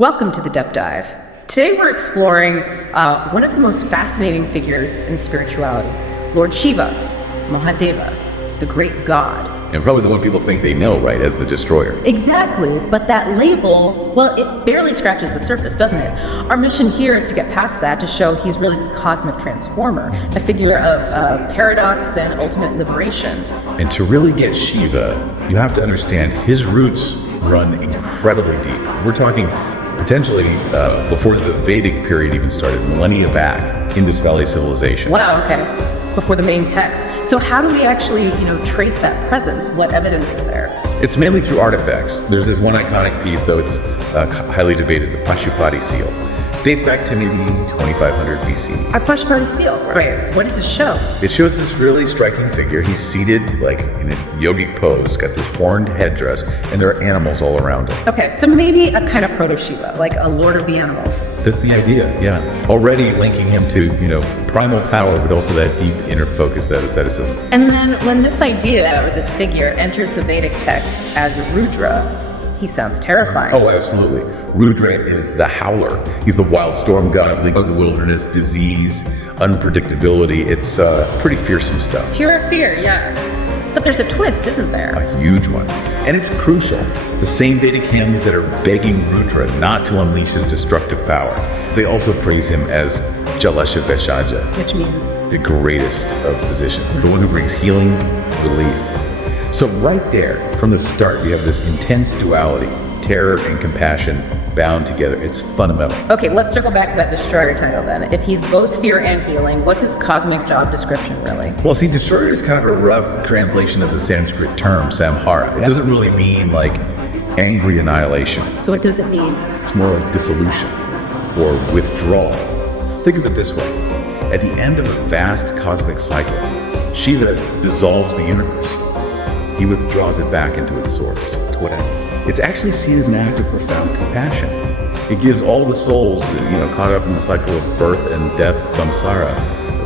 Welcome to the Depth Dive. Today we're exploring one of the most fascinating figures in spirituality, Lord Shiva, Mahadeva, the great god. And probably the one people think they know, right, as the destroyer. Exactly, but that label, well, it barely scratches the surface, doesn't it? Our mission here is to get past that, to show he's really this cosmic transformer, a figure of paradox and ultimate liberation. And to really get Shiva, you have to understand his roots run incredibly deep. We're talking potentially before the Vedic period even started, millennia back, Indus Valley civilization. Wow, okay. Before the main text. So how do we actually, trace that presence? What evidence is there? It's mainly through artifacts. There's this one iconic piece, though it's highly debated, the Pashupati seal. Dates back to maybe 2500 BC. A Pashupati seal, right? What does it show? It shows this really striking figure. He's seated like in a yogic pose, got this horned headdress, and there are animals all around him. Okay, so maybe a kind of proto-Shiva, like a lord of the animals. That's the idea, yeah. Already linking him to, primal power, but also that deep inner focus, that asceticism. And then when this idea, or this figure, enters the Vedic texts as Rudra, he sounds terrifying. Oh, absolutely. Rudra is the howler. He's the wild storm god of the wilderness, disease, unpredictability. It's pretty fearsome stuff. Pure fear, yeah. But there's a twist, isn't there? A huge one. And it's crucial. The same Vedic hymns that are begging Rudra not to unleash his destructive power, they also praise him as Jalasha Veshaja. Which means? The greatest of physicians, the one who brings healing, relief. So right there, from the start, you have this intense duality, terror and compassion bound together. It's fundamental. Okay, let's circle back to that destroyer title then. If he's both fear and healing, what's his cosmic job description really? Well, see, destroyer is kind of a rough translation of the Sanskrit term, samhara. It doesn't really mean like angry annihilation. So what does it mean? It's more like dissolution or withdrawal. Think of it this way. At the end of a vast cosmic cycle, Shiva dissolves the universe. He withdraws it back into its source. It's actually seen as an act of profound compassion. It gives all the souls, caught up in the cycle of birth and death, samsara,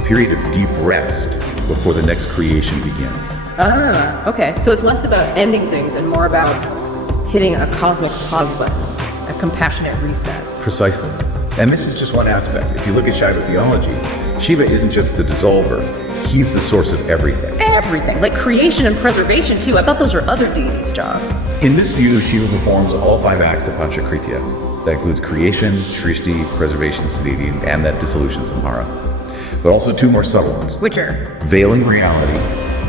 a period of deep rest before the next creation begins. Ah, okay. So it's less about ending things and more about hitting a cosmic pause button, a compassionate reset. Precisely. And this is just one aspect. If you look at Shiva theology, Shiva isn't just the dissolver. He's the source of everything. Everything, like creation and preservation too. I thought those were other deities' jobs. In this view, Shiva performs all 5 acts of Panchakritya. That includes creation, Srishti, preservation, Siddhi, and that dissolution, samhara. But also 2 more subtle ones. Which are? Veiling reality,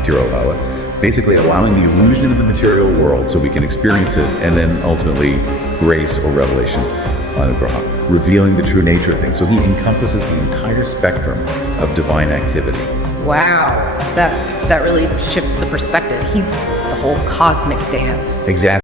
Tirobhava, basically allowing the illusion of the material world so we can experience it, and then ultimately grace or revelation, anugraha, revealing the true nature of things. So he encompasses the entire spectrum of divine activity. Wow, that really shifts the perspective. He's the whole cosmic dance. Exactly.